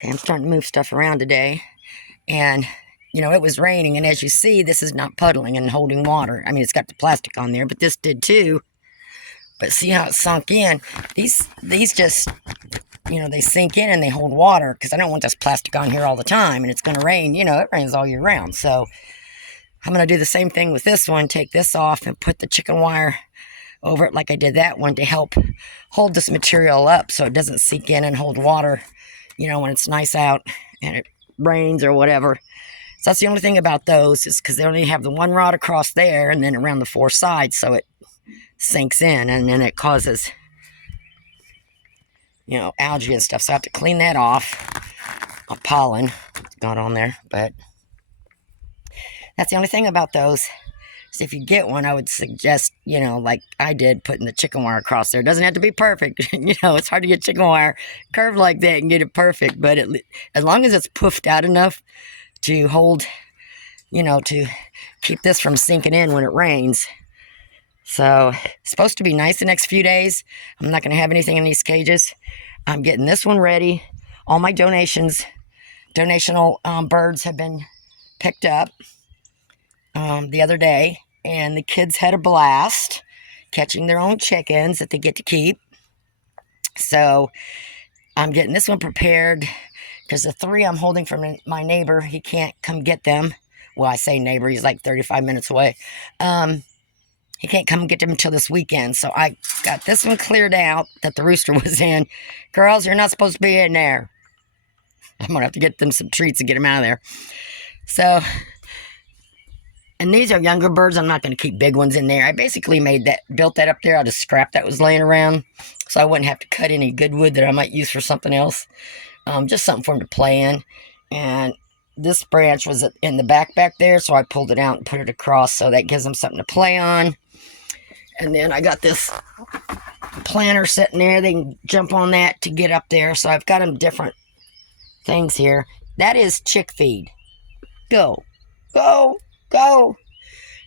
Okay, I'm starting to move stuff around today. And, it was raining. And as you see, this is not puddling and holding water. I mean, it's got the plastic on there, but this did too. But see how it sunk in? These just, they sink in and they hold water because I don't want this plastic on here all the time. And it's going to rain. It rains all year round. So I'm going to do the same thing with this one. Take this off and put the chicken wire over it like I did that one to help hold this material up so it doesn't sink in and hold water, when it's nice out and it rains or whatever. So that's the only thing about those is because they only have the one rod across there and then around the four sides, so it sinks in and then it causes, algae and stuff. So I have to clean that off. Pollen got on there, but that's the only thing about those. So if you get one, I would suggest, like I did, putting the chicken wire across there. It doesn't have to be perfect. It's hard to get chicken wire curved like that and get it perfect. But as long as it's poofed out enough to hold, to keep this from sinking in when it rains. So it's supposed to be nice the next few days. I'm not going to have anything in these cages. I'm getting this one ready. All my donational birds have been picked up the other day, and the kids had a blast catching their own chickens that they get to keep. So I'm getting this one prepared because the 3 I'm holding from my neighbor, he can't come get them. Well, I say neighbor, he's like 35 minutes away. He can't come get them until this weekend. So I got this one cleared out that the rooster was in. Girls, you're not supposed to be in there. I'm going to have to get them some treats and get them out of there. So, and these are younger birds. I'm not going to keep big ones in there. I basically built that up there out of scrap that was laying around. So I wouldn't have to cut any good wood that I might use for something else. Just something for them to play in. And this branch was in the back there, so I pulled it out and put it across, so that gives them something to play on. And then I got this planter sitting there. They can jump on that to get up there. So I've got them different things here. That is chick feed. Go, go, go.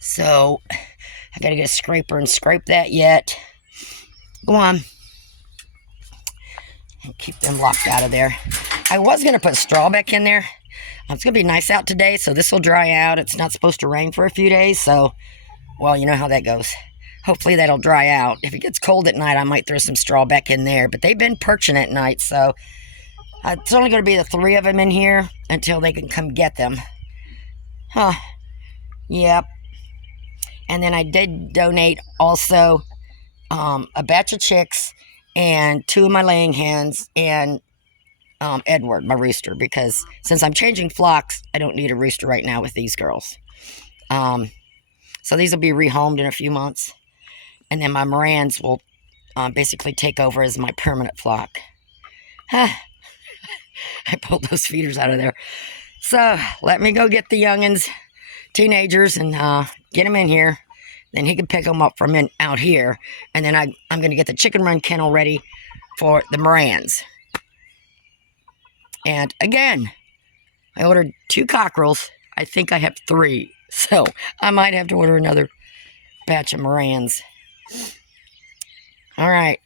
So I got to get a scraper and scrape that yet. Go on. And keep them locked out of there. I was going to put straw back in there. It's going to be nice out today, so this will dry out. It's not supposed to rain for a few days, so, well, you know how that goes. Hopefully that'll dry out. If it gets cold at night, I might throw some straw back in there, but they've been perching at night, so it's only going to be the 3 of them in here until they can come get them. Huh. Yep. And then I did donate also a batch of chicks and 2 of my laying hens and Edward, my rooster, because since I'm changing flocks, I don't need a rooster right now with these girls. So these will be rehomed in a few months. And then my Marans will basically take over as my permanent flock. I pulled those feeders out of there. So let me go get the youngins, teenagers, and get them in here. Then he can pick them up from out here. And then I'm going to get the Chicken Run Kennel ready for the Marans. And again, I ordered 2 cockerels. I think I have 3. So I might have to order another batch of Marans. All right.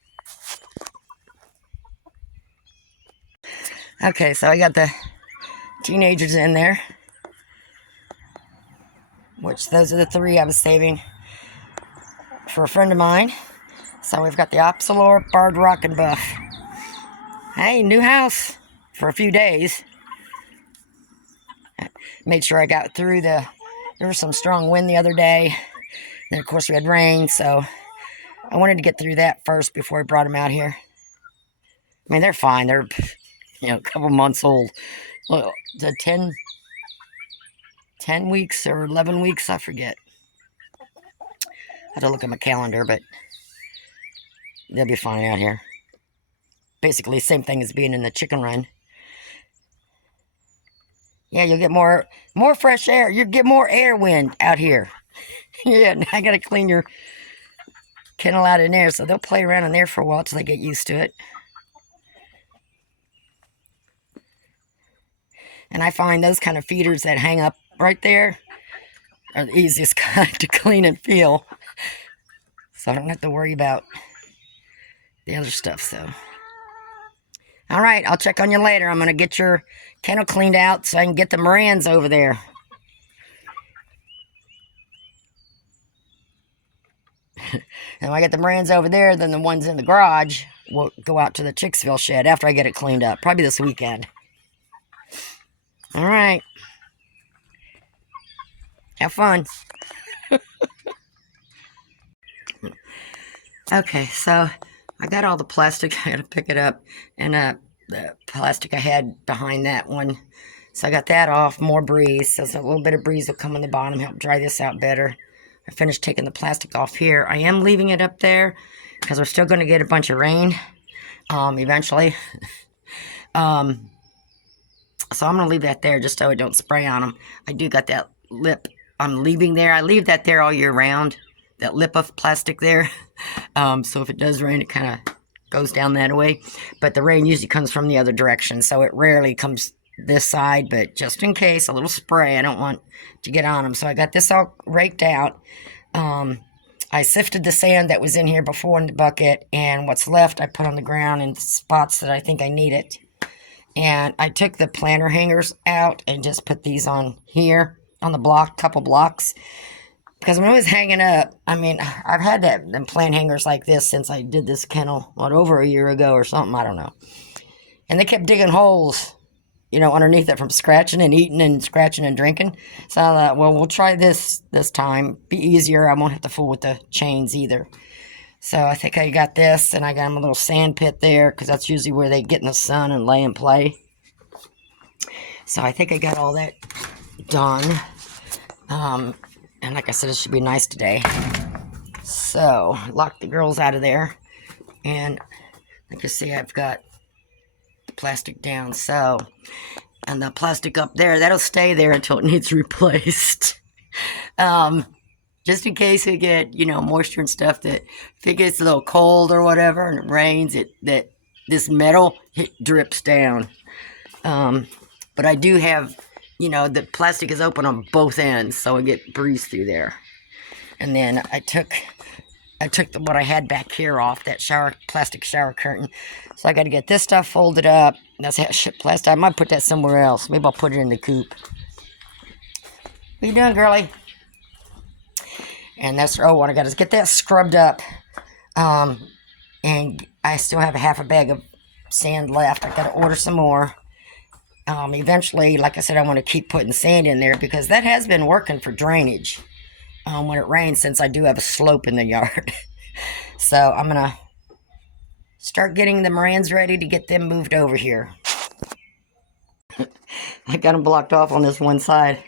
Okay, so I got the teenagers in there. Which those are the 3 I was saving for a friend of mine. So we've got the Opsalor, Barred Rock, and Buff. Hey, new house for a few days. Made sure I got through there was some strong wind the other day. Then, of course, we had rain, so I wanted to get through that first before I brought them out here. I mean, they're fine. They're, a couple months old. Well, the 10 weeks or 11 weeks, I forget. I have to look at my calendar, but they'll be fine out here. Basically, same thing as being in the chicken run. Yeah, you'll get more fresh air. You'll get more air wind out here. Yeah, I got to clean your kennel out in there, so they'll play around in there for a while till they get used to it. And I find those kind of feeders that hang up right there are the easiest kind to clean and feel. So I don't have to worry about the other stuff, so. All right, I'll check on you later. I'm going to get your kennel cleaned out so I can get the Marans over there. And when I get the Marans over there, then the ones in the garage will go out to the Chicksville shed after I get it cleaned up. Probably this weekend. All right. Have fun. Okay, so I got all the plastic. I had to pick it up. And the plastic I had behind that one. So I got that off. More breeze. So a little bit of breeze will come on the bottom. Help dry this out better. I finished taking the plastic off here. I am leaving it up there because we're still going to get a bunch of rain eventually. So I'm going to leave that there just so it don't spray on them. I do got that lip I'm leaving there. I leave that there all year round, that lip of plastic there. So if it does rain, it kind of goes down that way. But the rain usually comes from the other direction, so it rarely comes this side, but just in case, a little spray. I don't want to get on them. So I got this all raked out. I sifted the sand that was in here before in the bucket, and what's left I put on the ground in spots that I think I need it. And I took the planter hangers out and just put these on here on the block, couple blocks. Because when I was hanging up, I mean, I've had them plant hangers like this since I did this kennel, over a year ago or something, I don't know. And they kept digging holes, underneath it from scratching and eating and scratching and drinking. So I thought, well, we'll try this time. Be easier. I won't have to fool with the chains either. So I think I got this, and I got them a little sand pit there, because that's usually where they get in the sun and lay and play. So I think I got all that done. And like I said, it should be nice today. So, lock the girls out of there. And like you see, I've got the plastic down. So, and the plastic up there, that'll stay there until it needs replaced. Just in case we get, moisture and stuff, that if it gets a little cold or whatever and it rains, that this metal drips down. But I do have, the plastic is open on both ends, so I get breeze through there. And then I took what I had back here off, that plastic shower curtain. So I got to get this stuff folded up. That's that shit plastic. I might put that somewhere else. Maybe I'll put it in the coop. What you doing, girlie? And that's, what I got is get that scrubbed up. And I still have a half a bag of sand left. I got to order some more. Eventually, like I said, I want to keep putting sand in there because that has been working for drainage when it rains, since I do have a slope in the yard. So I'm going to start getting the Marans ready to get them moved over here. I got them blocked off on this one side.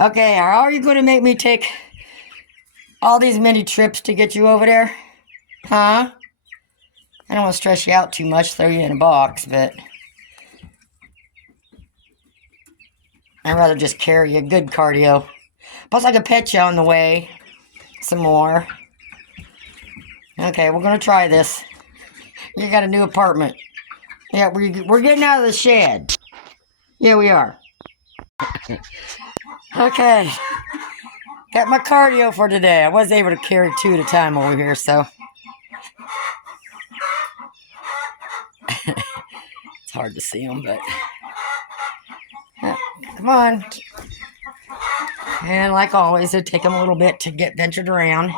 Okay, how are you going to make me take all these many trips to get you over there? Huh? I don't want to stress you out too much, throw you in a box, but I'd rather just carry you. Good cardio. Plus, I could pet you on the way some more. Okay, we're going to try this. You got a new apartment. Yeah, we're getting out of the shed. Yeah, we are. Okay. Got my cardio for today. I was able to carry 2 at a time over here, so. It's hard to see them, but. Come on. And like always, it'll take them a little bit to get ventured around.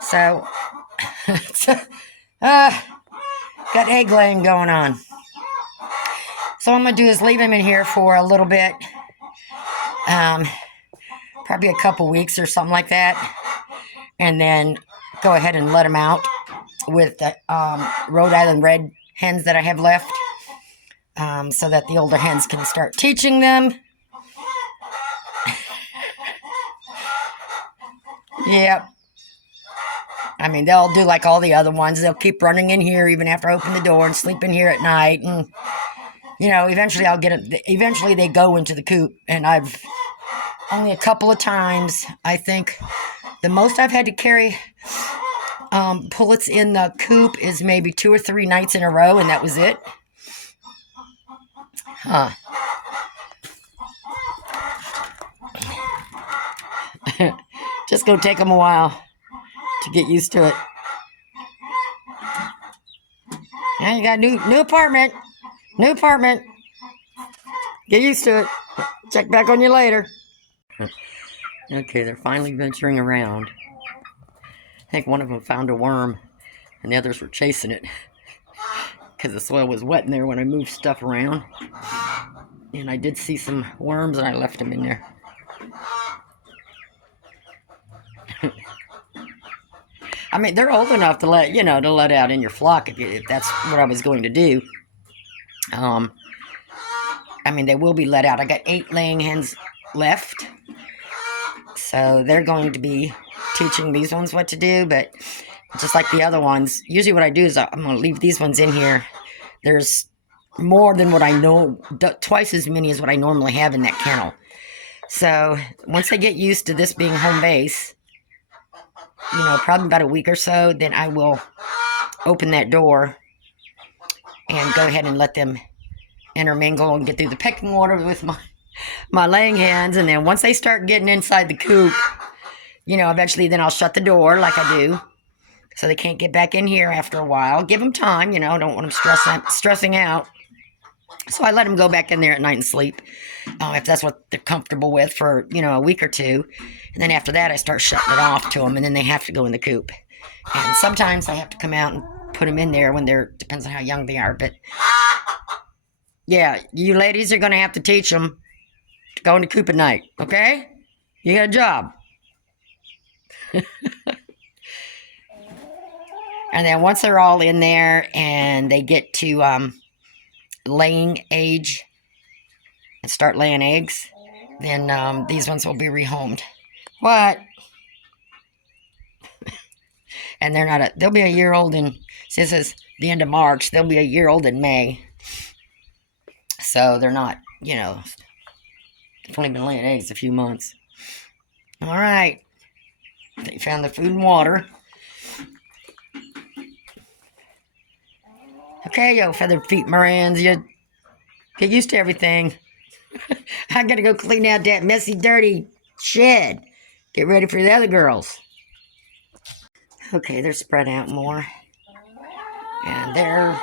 So, got egg laying going on. So what I'm going to do is leave him in here for a little bit. Probably a couple weeks or something like that. And then go ahead and let him out with the Rhode Island red hens that I have left. So that the older hens can start teaching them. Yep. I mean, they'll do like all the other ones. They'll keep running in here even after I open the door and sleep in here at night. And, eventually I'll get it. Eventually they go into the coop. And I've only a couple of times, I think, the most I've had to carry pullets in the coop is maybe 2 or 3 nights in a row, and that was it. Huh. Just gonna take them a while to get used to it. Now you got a new apartment. New apartment. Get used to it. Check back on you later. Okay, they're finally venturing around. I think one of them found a worm, and the others were chasing it because the soil was wet in there when I moved stuff around. And I did see some worms, and I left them in there. I mean, they're old enough to let out in your flock if that's what I was going to do. I mean, they will be let out. I got 8 laying hens left, so they're going to be teaching these ones what to do. But just like the other ones, usually what I do is I'm going to leave these ones in here. There's more than what I know, twice as many as what I normally have in that kennel. So once they get used to this being home base, probably about a week or so, then I will open that door and go ahead and let them intermingle and get through the pecking order with my laying hens. And then once they start getting inside the coop, eventually then I'll shut the door like I do, so they can't get back in here after a while. Give them time, don't want them stressing out. So I let them go back in there at night and sleep, if that's what they're comfortable with for, a week or two. And then after that, I start shutting it off to them, and then they have to go in the coop. And sometimes I have to come out and put them in there when depends on how young they are. But yeah, you ladies are going to have to teach them to go in the coop at night, okay? You got a job. And then once they're all in there and they get to laying age and start laying eggs, then these ones will be rehomed. What? And they'll be a year old since it's the end of March, they'll be a year old in May. So they're not, they've only been laying eggs a few months. All right. They found the food and water. Okay, yo, feathered feet Marans, you get used to everything. I gotta go clean out that messy, dirty shed. Get ready for the other girls. Okay, they're spread out more. And they're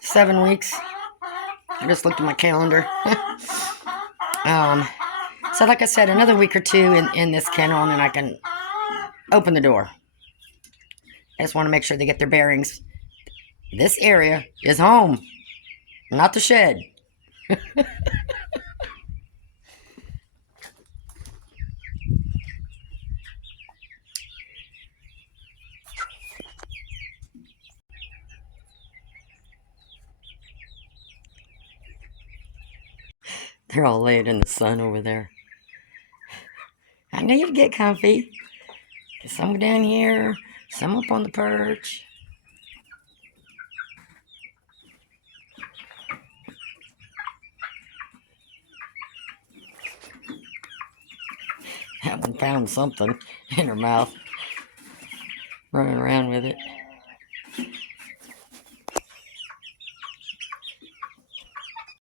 7 weeks. I just looked at my calendar. So like I said, another week or two in this kennel, and then I can open the door. I just want to make sure they get their bearings. This area is home, not the shed. They're all laid in the sun over there. I need to get comfy. Some down here, some up on the perch. That one found something in her mouth, running around with it.